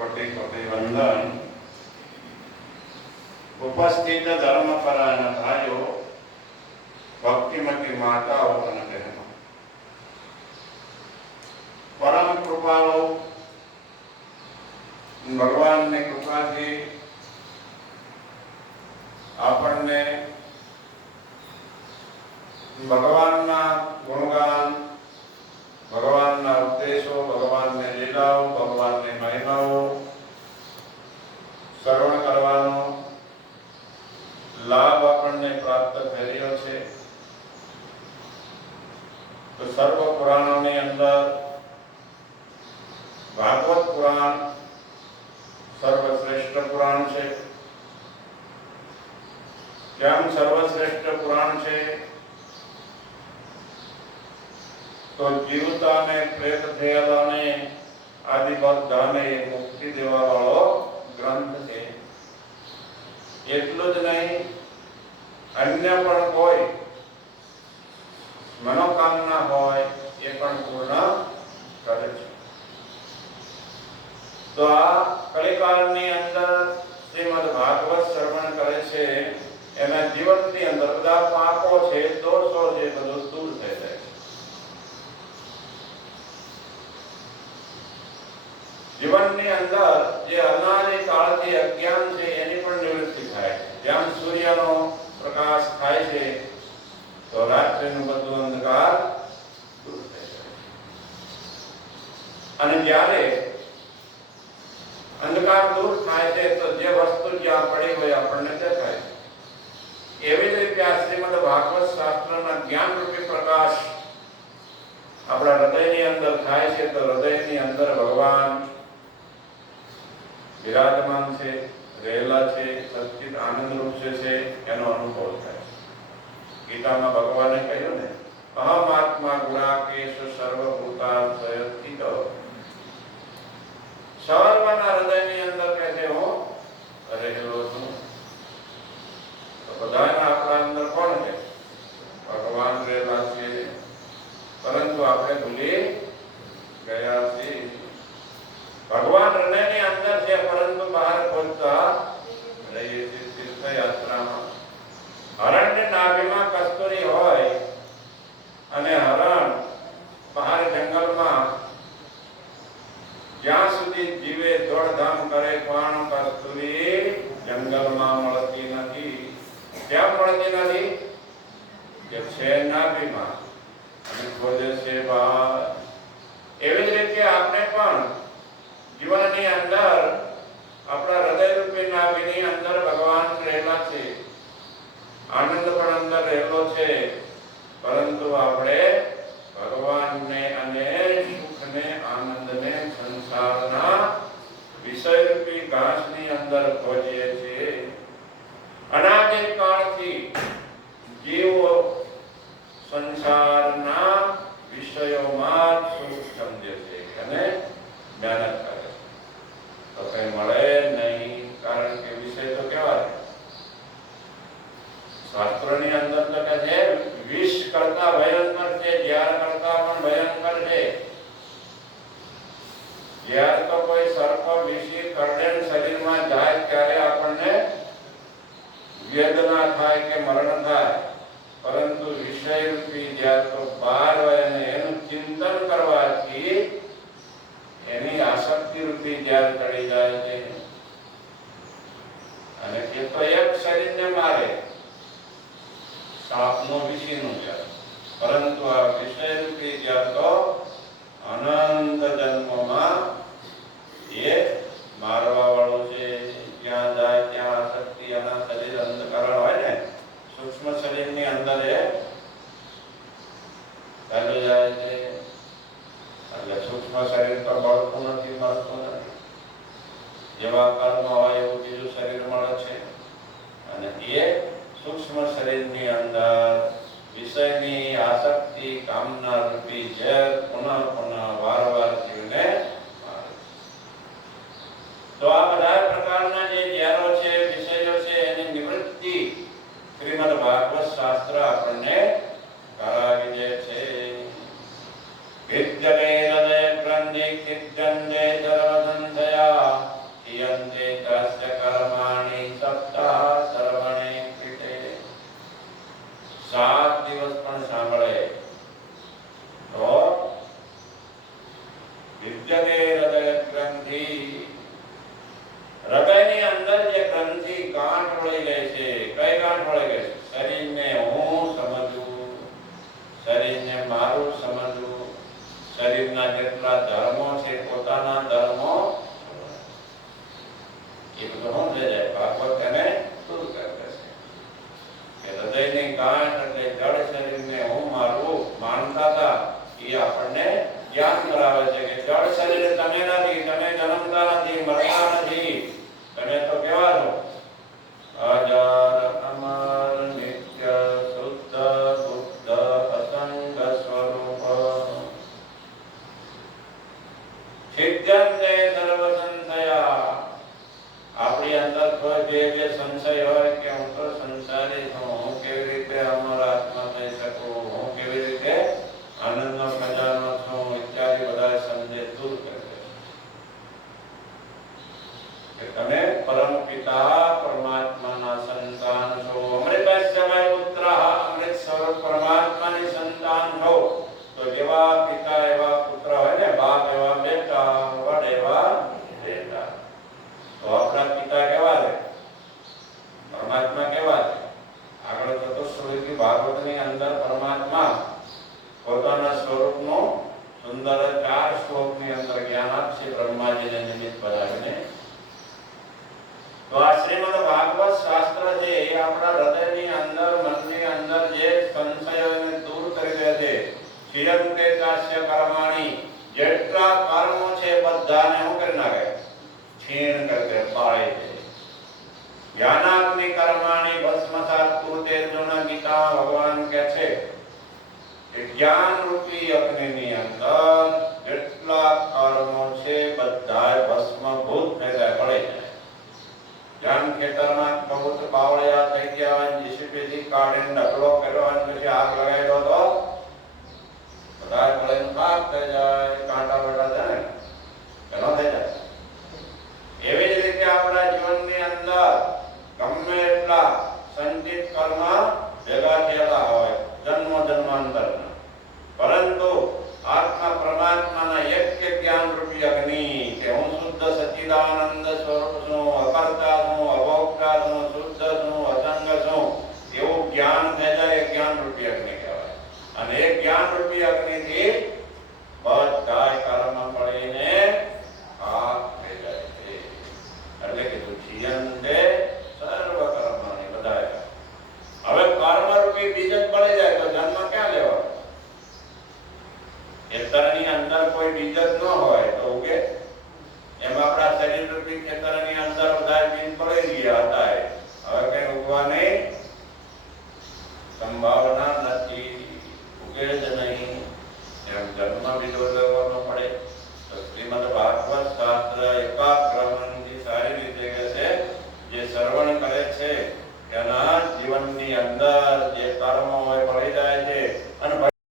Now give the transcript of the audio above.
કોટી કોટી વંદન. ઉપસ્થિત ધર્મપરાયણ ભાઈઓ ભક્તિમતી માતાઓ અને બહેનો. પરમ કૃપાળો ભગવાનની કૃપાથી આપણને ભગવાનના ગુણગાન ભગવાનના ઉપદેશો ભગવાનની લીલાઓ ભગવાનની મહિમાઓ શ્રવણ કરવાનો લાભ આપણને પ્રાપ્ત થઈ રહ્યો છે. તો સર્વ પુરાણોની અંદર ભાગવત પુરાણ સર્વશ્રેષ્ઠ પુરાણ છે. કેમ સર્વશ્રેષ્ઠ પુરાણ છે? તો જીવતાને પ્રેત થયેલાને આદિ બધાને મુક્તિ દેવા વાળો ગ્રંથ છે. એટલું જ નહીં, અન્ય પણ કોઈ મનોકામના હોય એ પણ પૂર્ણ કરે છે. તો આ કલિકાળની અંદર શ્રીમદ ભાગવત શ્રવણ કરે છે. એના જીવનની અંદર બધા પાકો છે દોષો છે બધું દૂર થઈ જાય જીવનની અંદર જે અનાદિ કાળથી અજ્ઞાન છે, એની પણ નિવૃત્તિ થાય. જેમ સૂર્યનો પ્રકાશ થાય છે, તો રાત્રિનું બધું અંધકાર દૂર થઈ જાય. અને જ્યારે અંધકાર દૂર થાય છે, તો જે વસ્તુ જ્યાં પડી હોય આપણને દેખાય એવી જ રીતે આ શ્રીમદ ભાગવત શાસ્ત્રના જ્ઞાન રૂપી પ્રકાશ આપણા હૃદયની અંદર થાય છે, તો હૃદયની અંદર ભગવાન વિરાજમાન છે રહેલા છે સચિત આનંદ રૂપ છે, એનો અનુભવ થાય ગીતામાં ભગવાને કહ્યું ને અહમ આત્મા ગુણાકેશ સર્વભૂતાશ્રય સ્થિત સર્વના હૃદયની અંદર કે છે હું, રહેલો છું. બધાના આપણા અંદર કોણ છે? ભગવાન રહેલા છે પરંતુ આપણે ભૂલી ગયા છીએ. ભગવાન હૃદયની અંદર છે, પરંતુ બહાર રહીએ તીર્થયાત્રામાં હરણની નાભીમાં કસ્તુરી હોય અને હરણ બહાર જંગલમાં જ્યાં સુધી જીવે દોડધામ કરે પણ કસ્તુરી જંગલમાં મળતી નથી. ક્યાં મળતી નથી? કે છે નાભીમાં. અને ખોજે છે બહાર. એવી જ રીતે આપણે પણ જીવનની અંદર આપણા હૃદય રૂપી નાભીની અંદર ભગવાન રહેલા છે આનંદ પણ અંદર રહેલો છે પરંતુ આપણે ભગવાનને અને સુખને આનંદને સંસારના વિષય રૂપી ઘાસની અંદર ખોજીએ છીએ અનાદિ કાળથી જીવો સંસારના વિષયોમાં જ સુખ સમજે છે અને મહેનત કરે છે તો કઈ મળે નહીં કારણ કે વિષય તો કેવા છે શાસ્ત્રોની અંદર તો કહે છે વિષ કરતા ભયંકર છે ઝેર કરતા પણ ભયંકર છે ઝેર તો કોઈ સર્પ વિષી કરડે ને શરીરમાં જાય ત્યારે આપણને વેદના થાય કે મરણ થાય પરંતુ વિષય રૂપી ઝેર તો બહાર હોય અને એનું ચિંતન કરવાથી એની આસક્તિ રૂપી ઝેર ચડી જાય છે અને એ તો એક શરીરને મારે. સાપનો વિષયનું છે. પરંતુ આ વિષય રૂપી ઝેર તો અનંત જન્મમાં એ મારવા વાળું છે જ્યાં જાય ત્યાં આસક્તિ એના શરીર અંધકરણ હોય ને સૂક્ષ્મ શરીરની અંદર એ ચાલી જાય છે એટલે સૂક્ષ્મ શરીર તો બળતું નથી મળતું નથી જેવા કર્મ હોય એવું બીજું શરીર મળે છે અને એ સૂક્ષ્મ શરીરની અંદર વિષયની આસક્તિ કામના રૂપી ઝેર પુનઃ પુનઃ વારંવાર જીવને મારે. તો આ બધા પ્રકારના જે ઝેરો છે, વિષયો છે, એની નિવૃત્તિ શ્રીમદ ભાગવત શાસ્ત્ર આપણને અને મારું સમજવું, શરીરના જેટલા ધર્મો છે, પોતાના ધર્મો, એ બધું હું લઈ જાય. ભાગવત એને દૂર કરી દેશે કે હૃદયની ગાંઠ એટલે જળ શરીરને હું મારું માનતા હતા, એ આપણને ધ્યાન કરાવે છે કે જળ શરીર તમે નથી, તમે આપણી અંદર બે બે સંસ્કાર બેટા તો આપણા પિતા કેવા છે? પરમાત્મા કેવા છે? આગળ ચતુશ્રુતિ ભાગવતની અંદર પરમાત્મા પોતાના સ્વરૂપનો સુંદર ચાર શ્લોકની અંદર જ્ઞાન આપશે, બ્રહ્માજીને નિમિત્ત બનાવીને. તો આ શ્રીમદ ભાગવત શાસ્ત્ર છે, એ આપણા હૃદયની અંદર, મનની અંદર જે સંશયોને દૂર કરી દે છે. ચિરંતે કાશ્ય કર્માણી જેટલા કર્મો છે બધાને શું કરી નાખે છીણ કરી દે બાળી દે જ્ઞાનાગ્નિ કર્માણી ભસ્મસાત કુરુતે અર્જુન ગીતા ભગવાન કહે છે કે જ્ઞાન રૂપી અગ્નિની અંદર જેટલા કર્મો છે બધા ભસ્મભૂત થઈ પડે જ્ઞાન ખેતરમાં બહુત બાવળિયા થઈ ગયા હોય જીસીપીથી કાઢીને ઢગલો કર્યો અને પછી આગ લગાવ્યો તો બધા બળીને ખાક થઈ જાય, કાંટા બધા જાય ને એનો થઈ જાય એવી જ રીતે આપણા જીવનની અંદર એટલા સંચિત કર્મ ભેગા થયેલા હોય, જન્મ જન્માંતરના. પરંતુ આત્મા પરમાત્માના એક કે જ્ઞાન રૂપી અગ્નિ